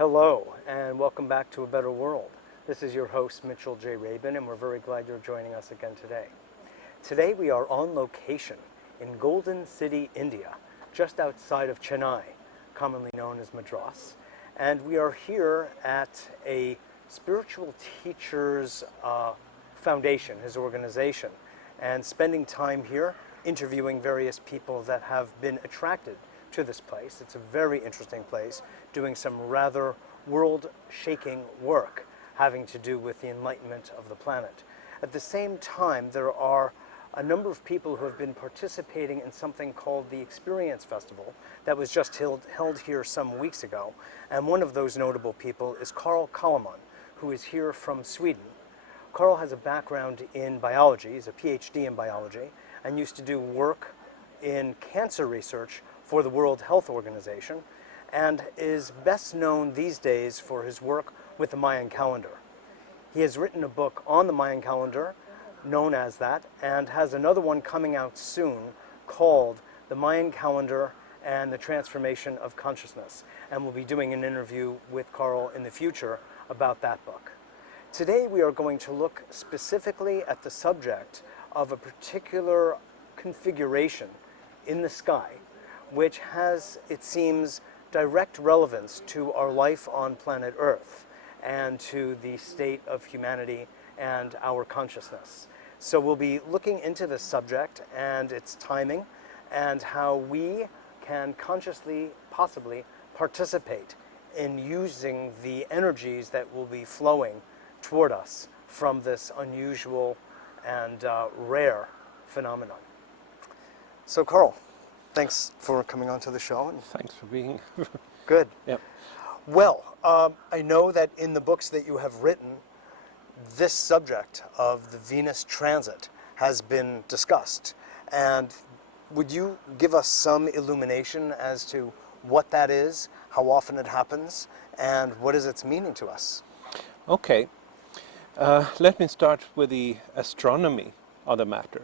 Hello, and welcome back to A Better World. This is your host, Mitchell J. Rabin, and we're very glad you're joining us again today. Today we are on location in Golden City, India, just outside of Chennai, commonly known as Madras. And we are here at a spiritual teacher's foundation, his organization, and spending time here interviewing various people that have been attracted to this place. It's a very interesting place, doing some rather world-shaking work having to do with the enlightenment of the planet. At the same time, there are a number of people who have been participating in something called the Experience Festival that was just held here some weeks ago. And one of those notable people is Calleman, who is here from Sweden. Carl has a background in biology, he's a PhD in biology, and used to do work in cancer research for the World Health Organization, and is best known these days for his work with the Mayan calendar. He has written a book on the Mayan calendar, known as that, and has another one coming out soon called The Mayan Calendar and the Transformation of Consciousness. And we'll be doing an interview with Carl in the future about that book. Today we are going to look specifically at the subject of a particular configuration in the sky, which has, it seems, direct relevance to our life on planet Earth and to the state of humanity and our consciousness. So we'll be looking into this subject and its timing and how we can consciously, possibly, participate in using the energies that will be flowing toward us from this unusual and rare phenomenon. So Carl, thanks for coming onto the show. Thanks for being here. Good. Yep. Well, I know that in the books that you have written, this subject of the Venus transit has been discussed. And would you give us some illumination as to what that is, how often it happens, and what is its meaning to us? Okay. Let me start with the astronomy of the matter.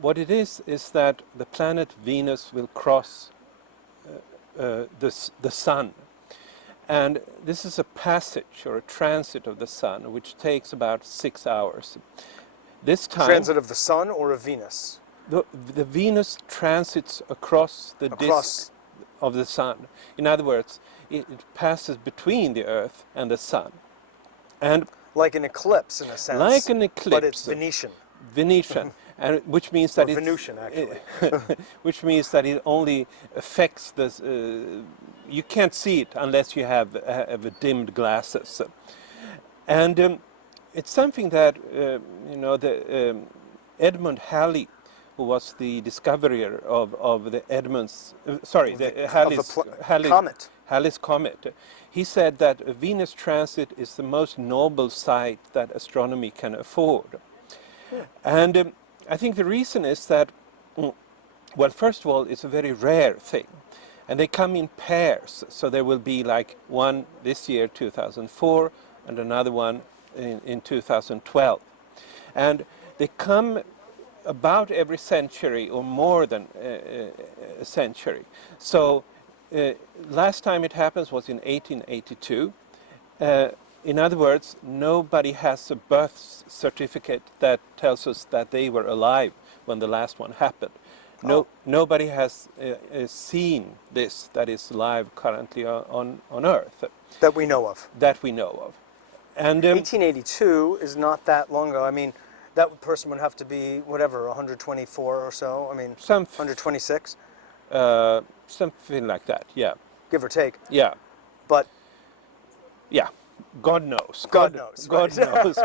What it is that the planet Venus will cross the Sun. And this is a passage or a transit of the Sun, which takes about 6 hours. This time, transit of the Sun or of Venus? The Venus transits across the disk of the Sun. In other words, it passes between the Earth and the Sun. And like an eclipse, in a sense. Like an eclipse. But it's Venetian. Venetian, and which means that it's Venusian, actually. Which means that it only affects the. You can't see it unless you have dimmed glasses, and it's something that Edmund Halley, who was the discoverer of the Halley's comet. He said that a Venus transit is the most noble sight that astronomy can afford. Yeah. And I think the reason is that, well, first of all, it's a very rare thing. And they come in pairs. So there will be like one this year, 2004, and another one in 2012. And they come about every century or more than a century. So last time it happens was in 1882. In other words, nobody has a birth certificate that tells us that they were alive when the last one happened. Nobody has seen this that is live currently on Earth. That we know of. That we know of. And 1882 is not that long ago. I mean, that person would have to be, whatever, 124 or so? I mean, 126? Something like that, yeah. Give or take. Yeah. But... yeah. God knows. God knows. God knows.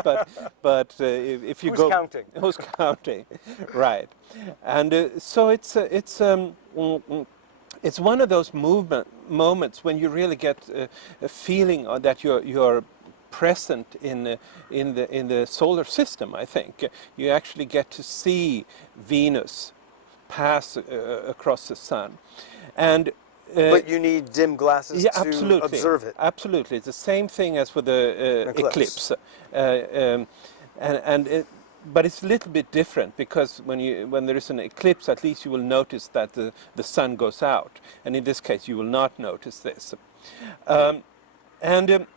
But if you Who's counting? Who's counting? Right. And so it's one of those moments when you really get a feeling that you're present in the solar system. I think you actually get to see Venus pass across the Sun, and. But you need dim glasses to observe it. Absolutely. It's the same thing as with the eclipse. But it's a little bit different because when there is an eclipse, at least you will notice that the sun goes out. And in this case, you will not notice this. And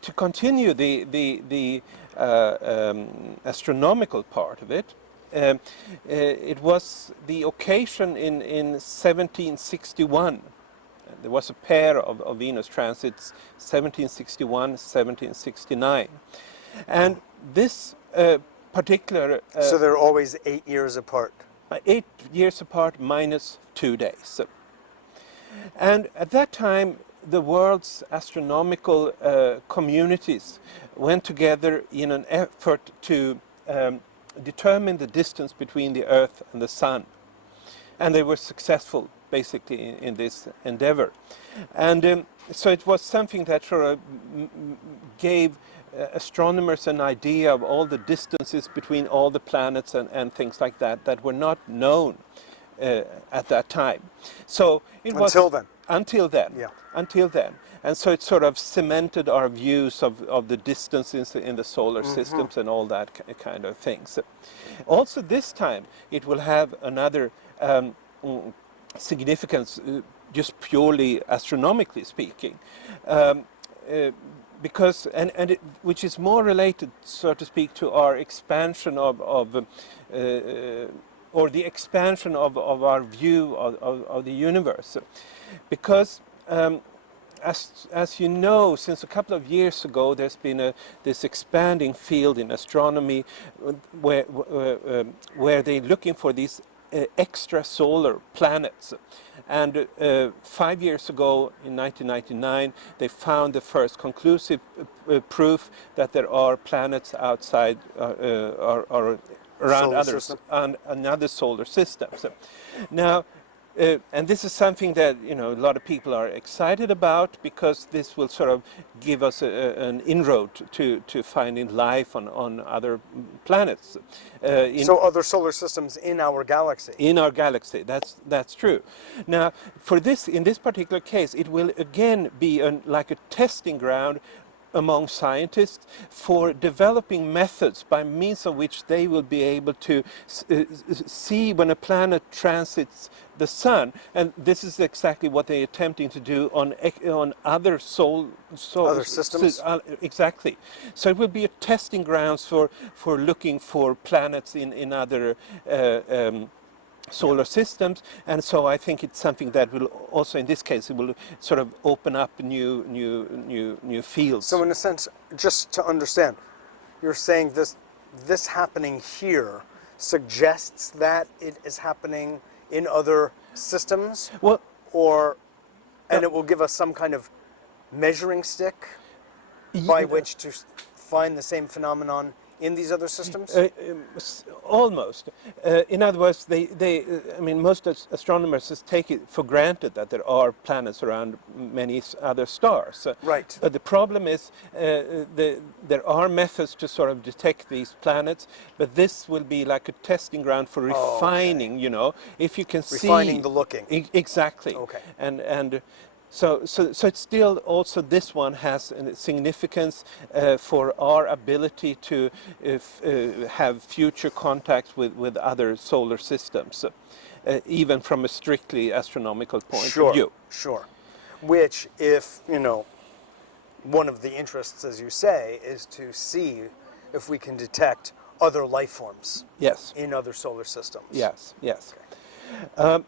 to continue the astronomical part of it, it was the occasion in 1761. There was a pair of Venus transits, 1761, 1769. And this particular... so they're always 8 years apart. 8 years apart minus 2 days. And at that time, the world's astronomical communities went together in an effort to determine the distance between the Earth and the Sun. And they were successful, basically, in this endeavor. And so it was something that sort of gave astronomers an idea of all the distances between all the planets and things like that that were not known at that time. So it was until then. And so it sort of cemented our views of the distances in the solar systems and all that kind of things. Also this time it will have another significance, just purely astronomically speaking, because which is more related, so to speak, to our expansion or the expansion of our view of the universe, because as you know, since a couple of years ago, there's been this expanding field in astronomy where they're looking for these extrasolar planets. And 5 years ago, in 1999, they found the first conclusive proof that there are planets outside or around other solar systems. Now, and this is something that a lot of people are excited about, because this will sort of give us an inroad to finding life on other planets. So other solar systems in our galaxy. In our galaxy, that's true. Now, in this particular case, it will again be like a testing ground among scientists for developing methods by means of which they will be able to see when a planet transits the Sun, and this is exactly what they're attempting to do on other other systems. Exactly. So it will be a testing grounds for looking for planets in other solar systems, and so I think it's something that will also, in this case, it will sort of open up new fields. So in a sense, just to understand, you're saying this happening here suggests that it is happening in other systems, and it will give us some kind of measuring stick by which to find the same phenomenon in these other systems? Almost. In other words, most astronomers just take it for granted that there are planets around many other stars. Right. But the problem is there are methods to sort of detect these planets, but this will be like a testing ground for refining, if you can see... Refining the looking. Exactly. Okay. And so it's still also, this one has significance for our ability to have future contacts with other solar systems, even from a strictly astronomical point of view. Sure. Which, if, one of the interests, as you say, is to see if we can detect other life forms. Yes. In other solar systems. Yes. Okay.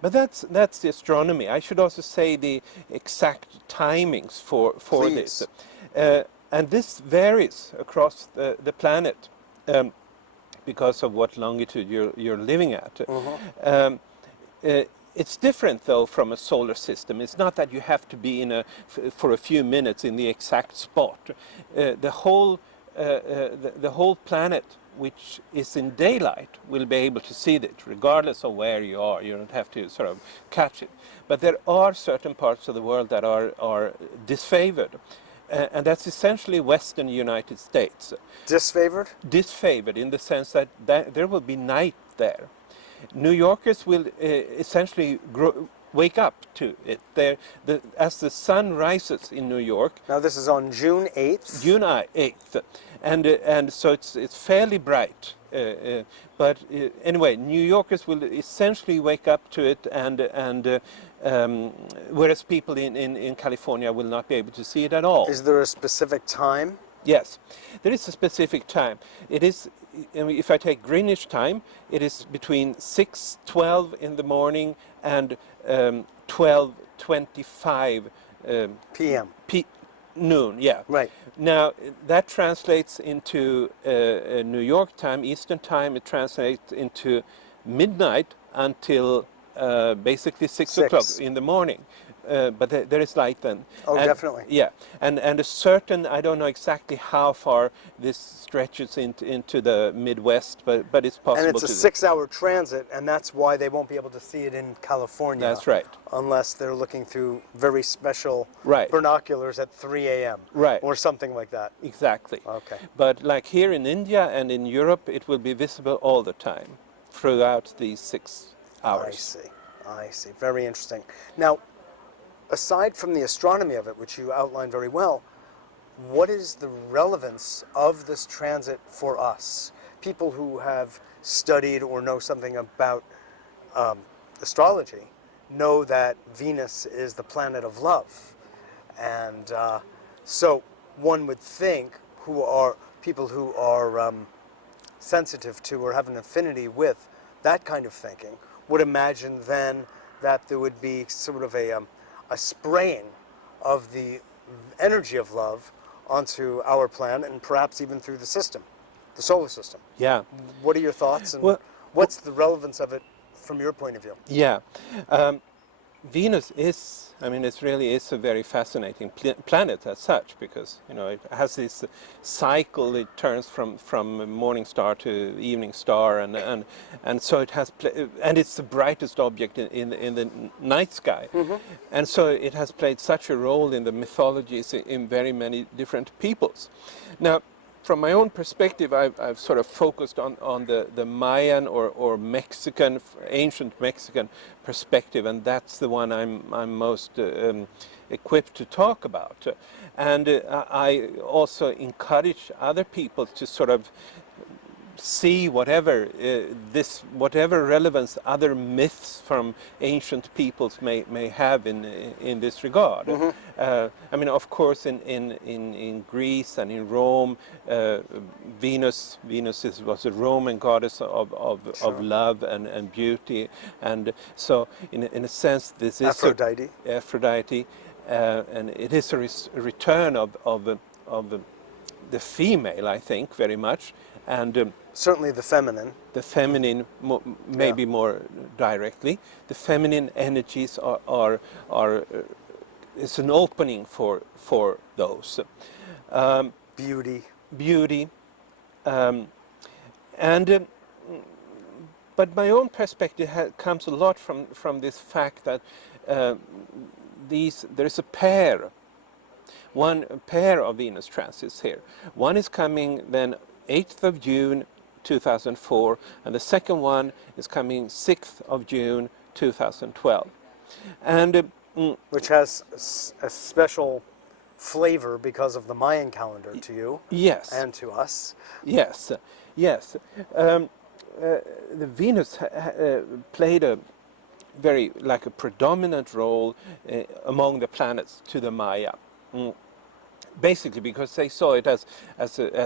But that's the astronomy. I should also say the exact timings for this. And this varies across the planet because of what longitude you're living at. It's different, though, from a solar system. It's not that you have to be for a few minutes in the exact spot. The whole planet, which is in daylight, will be able to see it regardless of where you are. You don't have to sort of catch it. But there are certain parts of the world that are disfavored, and that's essentially Western United States. Disfavored? Disfavored in the sense that there will be night there. New Yorkers will essentially wake up to it. As the sun rises in New York. Now this is on June 8th? June 8th. and so it's fairly bright. But anyway, New Yorkers will essentially wake up to it, whereas people in California will not be able to see it at all. Is there a specific time? Yes, there is a specific time. It is, I mean, if I take Greenwich time, it is between 6:12 in the morning and 12:25 p.m. noon. Yeah. Right. Now that translates into New York time, Eastern time. It translates into midnight until basically 6 o'clock in the morning. But there is light then. Oh, definitely. Yeah, and a certain, I don't know exactly how far this stretches into the Midwest, but it's possible. And it's a 6-hour transit, and that's why they won't be able to see it in California. That's right. Unless they're looking through very special Right. binoculars at 3 a.m. Right. Or something like that. Exactly. Okay. But like here in India and in Europe, it will be visible all the time throughout these 6 hours. I see. Very interesting. Now, aside from the astronomy of it, which you outlined very well, what is the relevance of this transit for us? People who have studied or know something about astrology know that Venus is the planet of love. And so one would think people who are sensitive to or have an affinity with that kind of thinking would imagine then that there would be sort of a spraying of the energy of love onto our planet and perhaps even through the system, the solar system. Yeah. What are your thoughts, and what's the relevance of it from your point of view? Yeah. Venus is, I mean, it really is a very fascinating planet as such, because, you know, it has this cycle. It turns from morning star to evening star, and so it has, and it's the brightest object in the night sky, and so it has played such a role in the mythologies in very many different peoples. Now, from my own perspective, I've sort of focused on the Mayan or Mexican, ancient Mexican perspective, and that's the one I'm most equipped to talk about. And I also encourage other people to sort of see whatever relevance other myths from ancient peoples may have in this regard. I mean, of course, in Greece and in Rome, Venus was a Roman goddess of love and beauty, and so in a sense this is Aphrodite, and it is a return of the female, I think, very much. And certainly the feminine. The feminine, maybe more directly. The feminine energies are it's an opening for those. Beauty. But my own perspective comes a lot from this fact that there is one pair of Venus transits here. One is coming then 8th of June 2004, and the second one is coming 6th of June 2012. And which has a special flavor because of the Mayan calendar to you. Yes. And to us. Yes. The Venus played a predominant role among the planets to the Maya. Basically, because they saw it as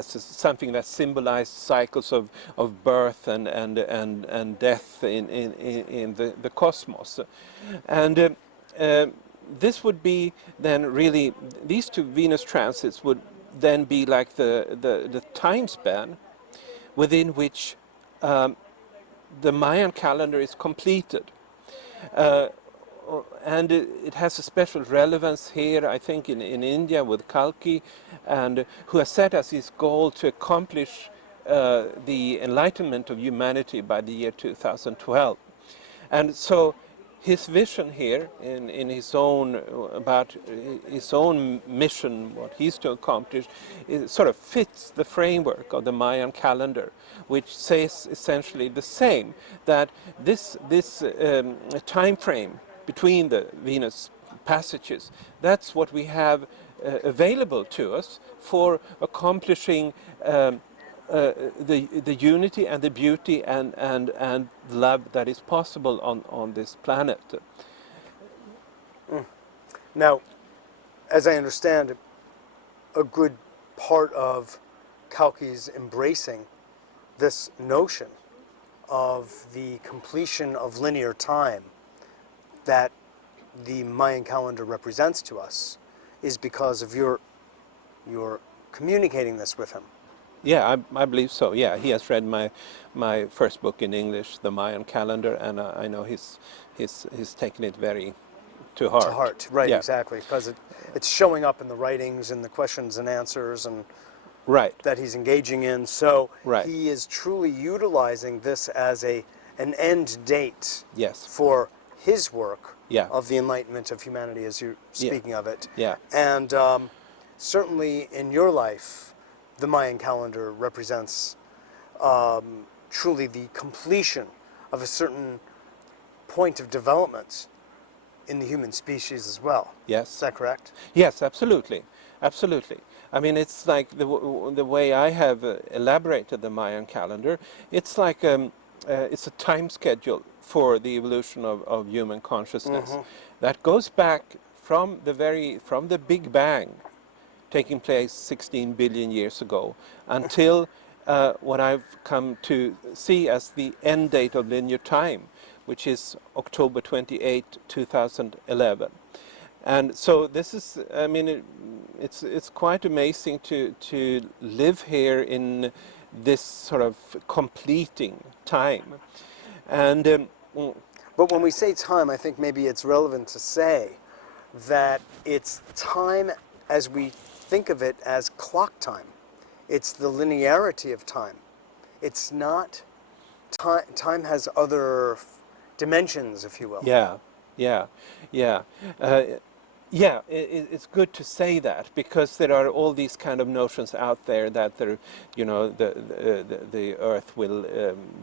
something that symbolized cycles of birth and death in the cosmos, and this would be then really, these two Venus transits would then be like the time span within which the Mayan calendar is completed. And it has a special relevance here, I think, in India with Kalki, and who has set as his goal to accomplish the enlightenment of humanity by the year 2012. And so his vision here in his own, about his own mission, what he's to accomplish, it sort of fits the framework of the Mayan calendar, which says essentially the same, that this time frame between the Venus passages, that's what we have available to us for accomplishing the unity and the beauty and love that is possible on this planet. Now, as I understand it, a good part of Kalki's embracing this notion of the completion of linear time that the Mayan calendar represents to us is because of your communicating this with him. Yeah, I believe so. Yeah, he has read my first book in English, The Mayan Calendar, and I know he's taken it very to heart. To heart, right, Yeah. exactly, because it's showing up in the writings and the questions and answers and Right. that he's engaging in. So Right. he is truly utilizing this as an end date Yes. for his work Yeah. of the enlightenment of humanity, as you're speaking of it. Yeah. And certainly in your life, the Mayan calendar represents truly the completion of a certain point of development in the human species as well. Yes. Is that correct? Yes, absolutely, absolutely. I mean, it's like the way I have elaborated the Mayan calendar. It's like it's a time schedule for the evolution of human consciousness that goes back from the Big Bang, taking place 16 billion years ago, until what I've come to see as the end date of linear time, which is October 28, 2011. And so this is, I mean, it's quite amazing to live here in this sort of completing time. And But when we say time, I think maybe it's relevant to say that it's time as we think of it as clock time. It's the linearity of time. It's not time. Time has other dimensions, if you will. yeah, yeah, yeah. It's good to say that, because there are all these kind of notions out there that there, the Earth will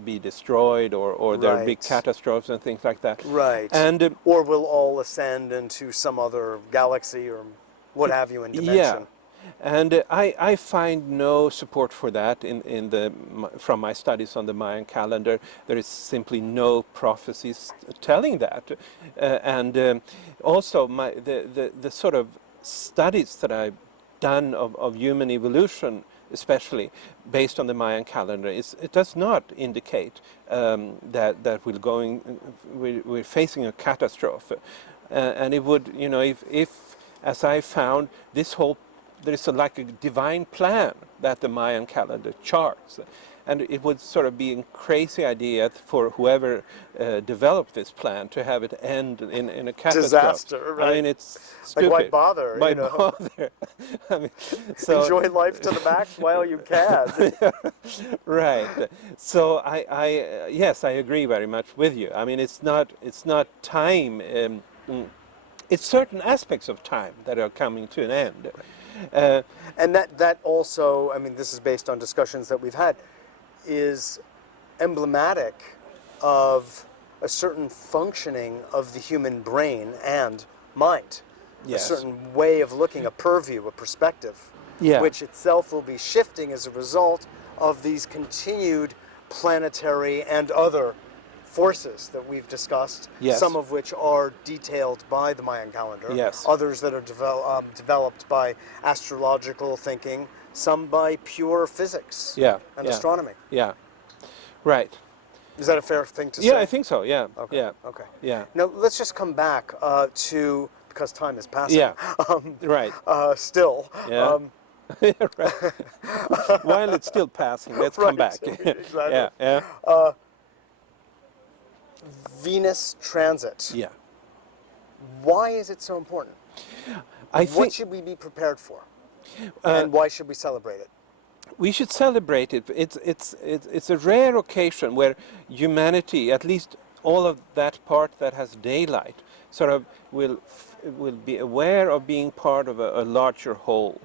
be destroyed, or there are big Right. catastrophes and things like that. Right. And Or we'll all ascend into some other galaxy or what have you in dimension. yeah, and I find no support for that from my studies on the Mayan calendar. There is simply no prophecies telling that, and also the sort of studies that I've done of human evolution, especially based on the Mayan calendar, it does not indicate that we're facing a catastrophe, and it would, if as I found, there is like a divine plan that the Mayan calendar charts. And it would sort of be a crazy idea for whoever developed this plan to have it end in a catastrophe. Disaster, right? I mean, it's stupid. Like, why bother? Why bother? I mean, so, enjoy life to the max while you can. right. So yes, I agree very much with you. I mean, it's not time. It's certain aspects of time that are coming to an end. And that also, I mean, this is based on discussions that we've had, is emblematic of a certain functioning of the human brain and mind. Yes. A certain way of looking, a purview, a perspective, Yeah. which itself will be shifting as a result of these continued planetary and other forces that we've discussed, Yes. some of which are detailed by the Mayan calendar, Yes. others that are developed by astrological thinking, some by pure physics Yeah. and yeah. astronomy. Yeah. Right. Is that a fair thing to say? Yeah, I think so. Yeah. Okay. Yeah. Okay. Yeah. Now let's just come back to, because time is passing. Yeah. Right. Still. Yeah. Right. While it's still passing, let's come back. Exactly. Yeah. Yeah. Venus transit. Yeah. Why is it so important? I What think should we be prepared for? And why should we celebrate it? we should celebrate it. It's a rare occasion where humanity, at least all of that part that has daylight, sort of will be aware of being part of a larger whole.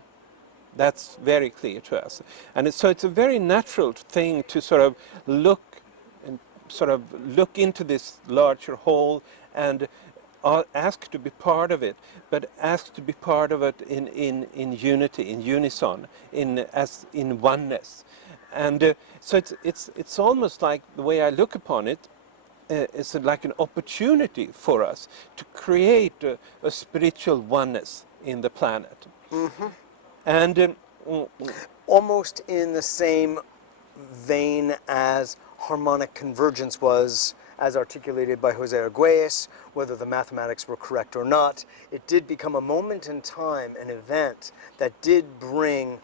That's very clear to us, and so it's a very natural thing to sort of look into this larger whole and ask to be part of it, but ask to be part of it in unity, in unison, in oneness. And so it's almost like, the way I look upon it, it's like an opportunity for us to create a spiritual oneness in the planet. And Almost in the same vein as harmonic convergence was, as articulated by Jose Arguelles, whether the mathematics were correct or not, it did become a moment in time, an event that did bring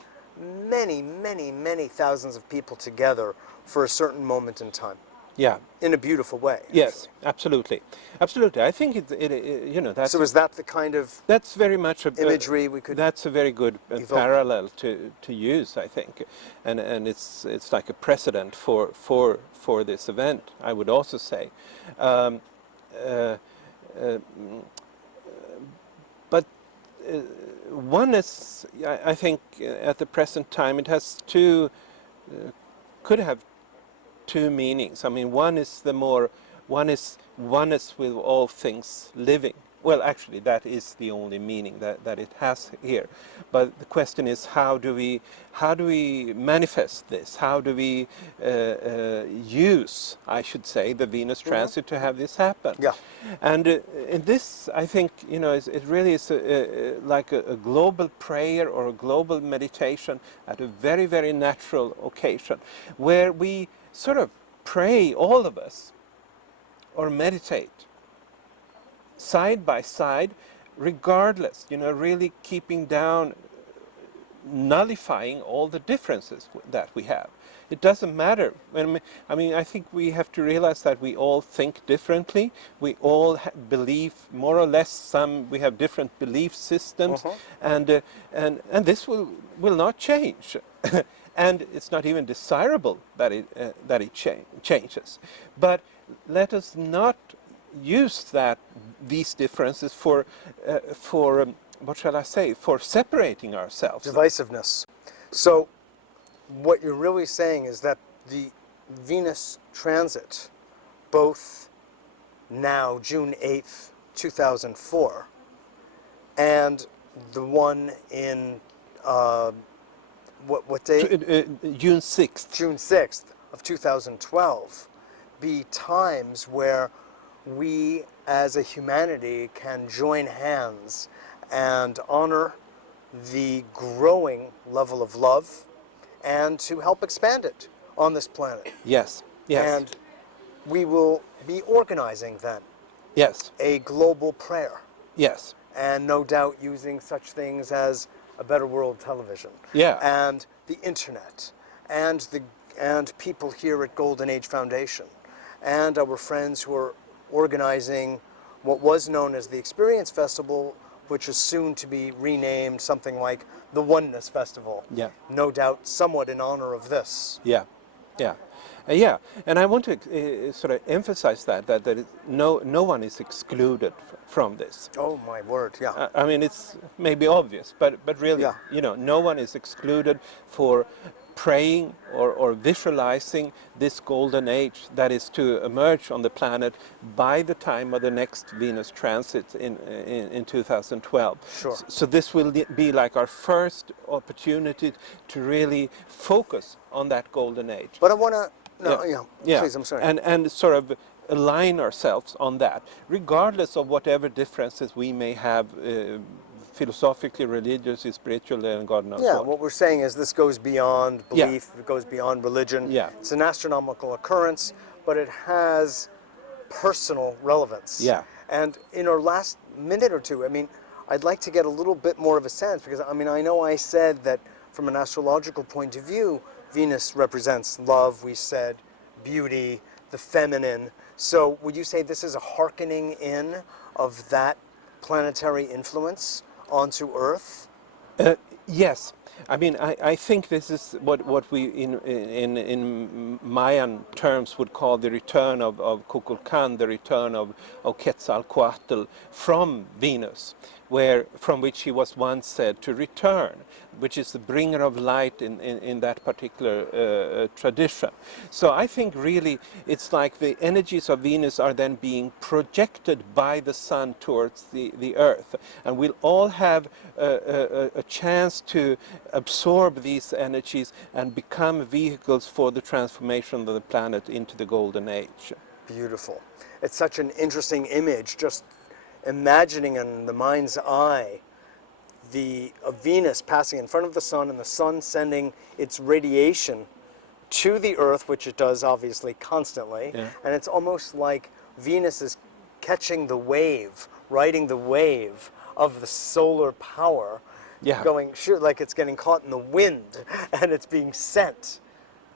many, many, many thousands of people together for a certain moment in time. yeah, In a beautiful way. yes, absolutely, absolutely. I think you know, that's So is that the kind of that's very much a imagery we could that's a very good evoke? parallel to use, I think, and it's like a precedent for this event, I would also say. But one is, I think, at the present time, it has could have two meanings. I mean, one is oneness with all things living. Well, actually, that is the only meaning that it has here. But the question is, how do we manifest this? How do we use, I should say, the Venus transit to have this happen? Yeah. And in this, I think, you know, it really is like a global prayer or a global meditation at a very, very natural occasion, where we sort of pray, all of us, or meditate side by side, regardless, you know, really keeping down, nullifying all the differences that we have. It doesn't matter. I mean, I think we have to realize that we all think differently. We all believe more or less. We have different belief systems, and this will not change. And it's not even desirable that it changes. But let us not use these differences for what shall I say, for separating ourselves. Divisiveness. So what you're really saying is that the Venus transit, both now June 8th, 2004, and the one in what day? June 6th. June 6th of 2012, be times where we as a humanity can join hands and honor the growing level of love and to help expand it on this planet. Yes, yes. And we will be organizing then yes, a global prayer, yes, and no doubt using such things as a Better World television, yeah, and the internet, and people here at Golden Age Foundation, and our friends who are organizing what was known as the Experience Festival, which is soon to be renamed something like the Oneness Festival. yeah, No doubt somewhat in honor of this. yeah, yeah. Yeah, and I want to sort of emphasize that no one is excluded from this. Oh my word, yeah. I mean, it's maybe obvious, but really, Yeah. you know, no one is excluded for praying or visualizing this golden age that is to emerge on the planet by the time of the next Venus transit in 2012. Sure. So this will be like our first opportunity to really focus on that golden age. But I want to, please, I'm sorry. And sort of align ourselves on that, regardless of whatever differences we may have philosophically, religiously, spiritually, and God knows Yeah, what. what we're saying is this goes beyond Yeah. belief, it goes beyond religion. Yeah. It's an astronomical occurrence, but it has personal relevance. Yeah. And in our last minute or two, I mean, I'd like to get a little bit more of a sense, because I mean, I know I said that from an astrological point of view, Venus represents love, we said beauty, the feminine. So would you say this is a hearkening in of that planetary influence onto Earth? Yes, I mean, I think this is what we in Mayan terms would call the return of Kukulkan, the return of Quetzalcoatl from Venus, from which he was once said to return. which is the bringer of light in that particular tradition. So I think really it's like the energies of Venus are then being projected by the sun towards the earth, and we'll all have a chance to absorb these energies and become vehicles for the transformation of the planet into the golden age. Beautiful. It's such an interesting image, just imagining in the mind's eye of Venus passing in front of the sun and the sun sending its radiation to the earth, which it does obviously constantly. Yeah. And it's almost like Venus is catching the wave, riding the wave of the solar power, Yeah. going like it's getting caught in the wind and it's being sent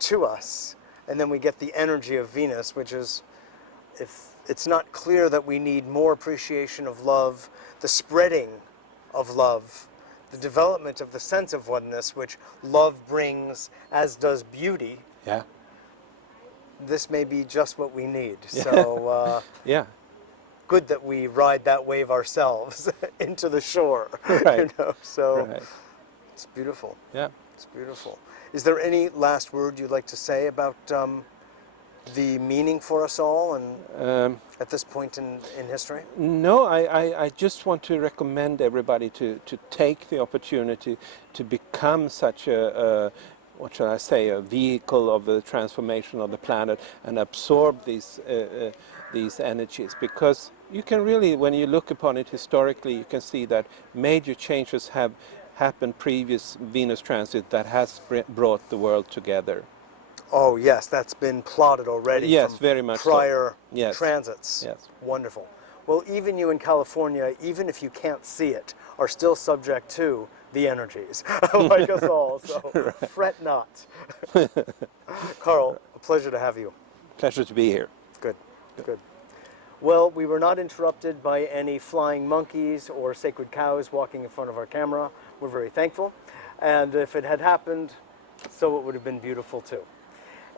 to us. And then we get the energy of Venus, which is, if it's not clear that we need more appreciation of love, the spreading of love, the development of the sense of oneness, which love brings, as does beauty. Yeah. This may be just what we need. Yeah. So Yeah. good that we ride that wave ourselves into the shore. Right. You know? So Right. it's beautiful. Yeah. It's beautiful. Is there any last word you'd like to say about the meaning for us all and at this point in history? No, I just want to recommend everybody to take the opportunity to become such a what shall I say, a vehicle of the transformation of the planet and absorb these energies, because you can really, when you look upon it historically, you can see that major changes have happened previous Venus transit that has brought the world together. Oh yes, that's been plotted already. Yes, from very much so. prior Yes. transits. Yes. Wonderful. Well, even you in California, even if you can't see it, are still subject to the energies, like us all. So fret not. Carl, a pleasure to have you. Pleasure to be here. Good, good. Well, we were not interrupted by any flying monkeys or sacred cows walking in front of our camera. We're very thankful. And if it had happened, so it would have been beautiful too.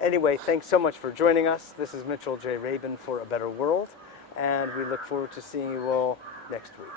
Anyway, thanks so much for joining us. This is Mitchell J. Rabin for A Better World, and we look forward to seeing you all next week.